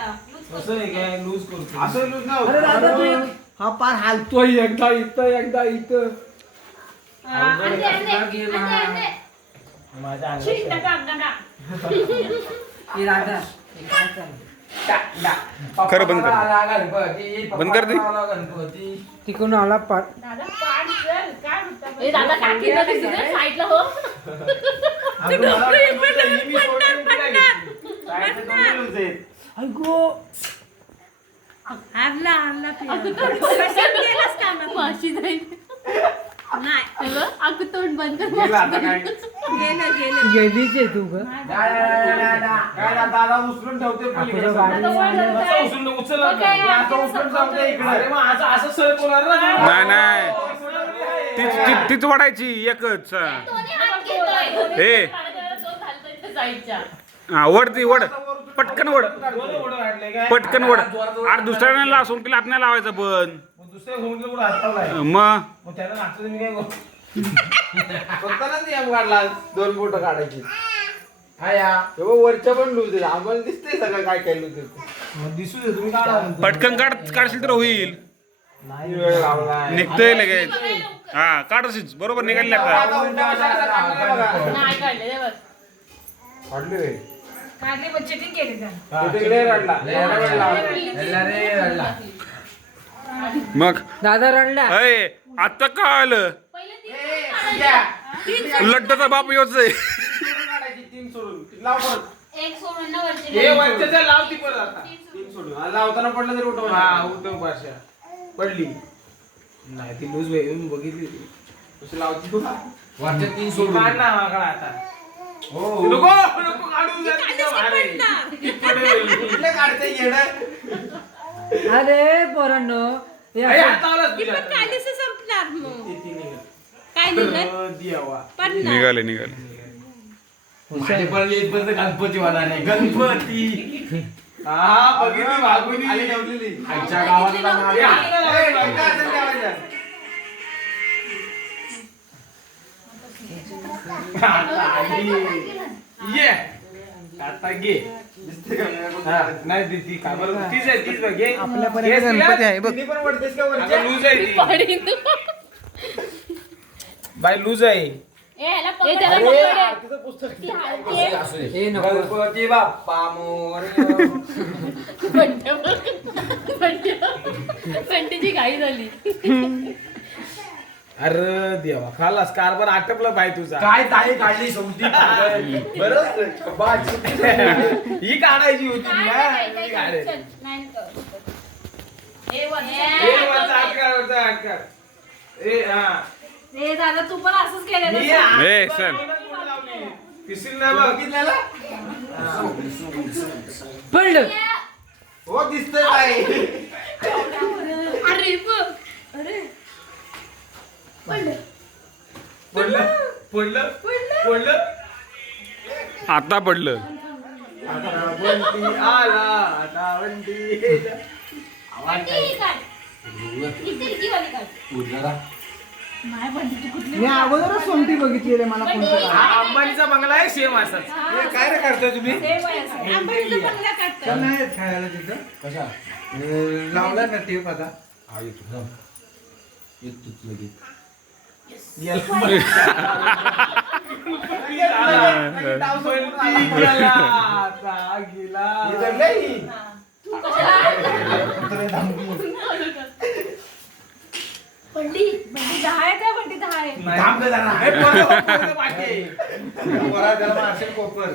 असं नाही काय लूज करतो असं लूज ना अरे दादा तू एक- हा पार हालतोय एकदा इथं एकदा इथं. माझ्या अंगात. हे राधा हे काय चाललं खरं बंद कर. बंद कर दे. गणपती. तिकडून आला पाठ दादा? ए, साईडला हो. अगं, मला वाटलं ही मी सोडून तिला घेतली. काय ते दोन्ही लूज आहेत. अगो हारला हारला? माशी जाईल नाही अगं, अगं तोंड बंद कर गेलं आता काय गेलं गेलं गेलीच आहे तू ग काय दादा उचलून ठेवते पलीकडे असं? उचलून? नाही. असं उचलून जाऊ इकडे अरे मग असं असं सरकवणार ना नाही नाही तीच ती- तीच वाढायची एकच हा. दोन्ही हात घेतोय. ए. दोन घालतोय त्या साईडच्या. हा वड ती वड पटकन वड ओढं. पटकन वड अरे दुसऱ्याने तिला हात नाही लावायचा पण. मग दोन बोट काढायची. हा या. हे बघ, वरच्या पण लूज आम्हाला दिसतंय सगळं काय काय लूज दिसू दे तुम्ही काढा म्हणतो. पटकन काढ काढशील तर होईल. नाही वेळ लावलाय निघतंय लगेच. हा काढशील बरोबर निघाली आता. आता उलट्या कशाला काढलाय बघा. नाही काढले. काढली पण चिटिंग केली त्यानं. तो तिकडे रडला. एवढा वेळ लावला. मग? दादा रडला. अय आता काय आलं ए. लड्डाचा बाप योच आहे. सोडून काढायची, तीन सोडून लाव परत. एक सोडून ना वरची हे वरच्याच्या लाव ती परत आता. तीन सोडून. हा, लावताना पडलं तरी उठव हा भाषा पडली. नाही ती लूज बघितली लावती. तू? वरच्या तीन सोडून. काढ ना माकडा आता. नको नको काढू जा, तिच्या भारे. ती पडेल. कुठले काढते येडं? अरे पोरांनो हे अरे, असं- हातावरच ती तुझ्या. पण काढलीच संपणार मग. ती- ती निघाल. काय निघत अ, दियावा. पडणार निघाले माझे गणपती होणार नाही. गणपती. हा बघितली मागुनी आली ठेवलेली आमच्या हे लावायचं. ए, असेल ये. आता घे. दिसते का? नाही? नाही ती- ती का? बरं तीच आहे तीच बघ. घे आपल्यापर्यंत घे तिला. गणपती आहे बघ. तिन्ही पण वरतेस का वरच्या? अगं लूज आहे ती. पडीन. बाय लूज आहे. हे. गणपती बाप्पा मोरया. घाई झाली. अरे देवा खालास कारभार आटपला बाय तुझा काय ताई काढली समती बरं बाज. ही काढायची होती ना ही काढायची. ए, वरचं. काढ, वरचा काढ. ए, हा. दादा तू पण असंच केलं मी ना हात ए, पण चल. बोट लावली. दिसेल ना बघ. बघितलेला पडलं हो दिसतंय बाई अरे बघ. पडलं. पडलं? पडलं? आता पडलं. आता बंटी आला आता. मी अगोदरच सोमटी बघितलेली मला कोणतं. हा अंबानीचा बंगला आहे सेम असाच. हे काय रे करताय तुम्ही? असं. चल नाही येत खायला तिथं? कशा? लावला ना टेप आता? हा येतो थांब. येतो लगेच. बंडी बंडी दहा आहे आहे कोपर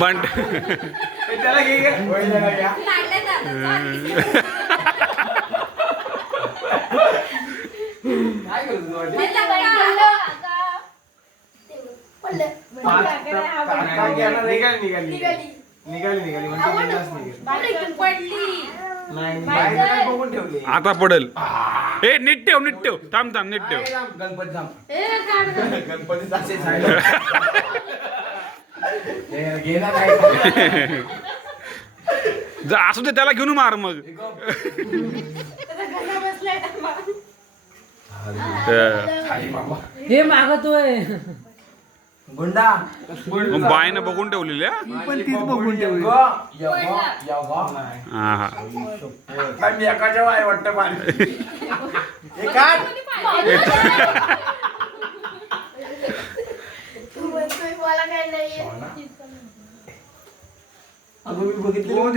बंट त्याला घे. लागलं दादा चाल. काय करतो तू अजय? बंडा बंडा. बंडी लागलं आहे, हा बंडी. नाही, निघाली निघाली निघाली. निघाली. निघाली म्हणजे बिनधास्त निघाली. बाई पडली. नाही बाहेर निघाली. काय बघून ठेवली. आता पडल. ए नीट ठेव नीट ठेव. थांब थांब नीट ठेव. गणपती थांब. गणपती असू दे त्याला घेऊन मार मग. हे मागतोय. गुंडा. मग बायनं बघून ठेवलेली हा? मी पण तीच बघून ठेवली. एकाच्या वाय वाटतं पाणी हे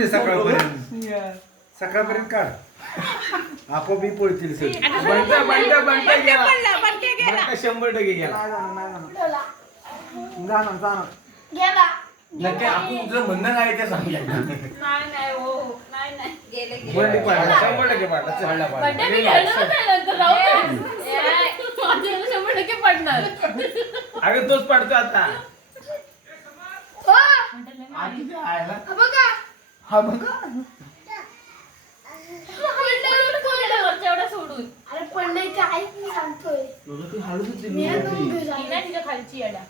सकाळपर्यंत. सकाळपर्यंत काढ. आपोआप पळतील सर बंटा बंटा बंटा गेला बंटा शंभर टक्के गेला जाणार जाणार. गेला नक्की आपण तुझं म्हणणं काय ते सांगूया. नाही नाही हो नाही नाही. गेले बंडी पाडला शंभर टक्के पाडला. चढला मी नंतर राहू शंभर टक्के पडणार. अगं तोच पाडतो आता. हो. आधी? हा बघा. हा बघा वरच्या एवढं सोडून अरे पण नाही काय मी सांगतोय मी ही तिच्या खालची येड्या.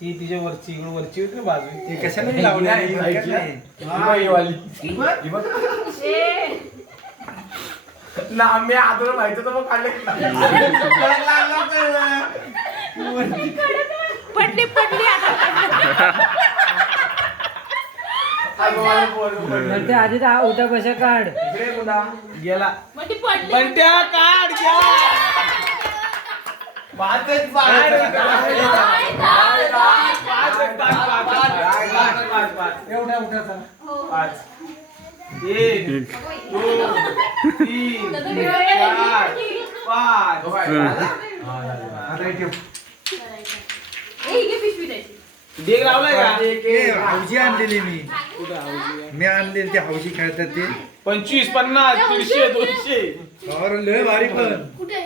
ती तिच्या वरची इकडे वरची होती ना बाजू? ते कशाला मी लावले? नाही, आहे? नाही, नाही. हा, ही वाली. ही बघ. ए, ना आम्ही आदोर माहिती तर मग काढले पडली पडली आता म्हणते आधी तर उद्या पैसा काढ? इकडे गेला. मग ती पडली. बंट्या काढ गेला पाचच पाच एवढ्या उठ्या चला पाच. एक दोन तीन चार पाच. हे. ही डेग लावलाय का? ए, हौशी आणलेली मी. मी आणलेली ते हौशी खेळतात ते. पंचवीस पन्नास दीडशे दोनशे. अरे लय भारी पण. कुठे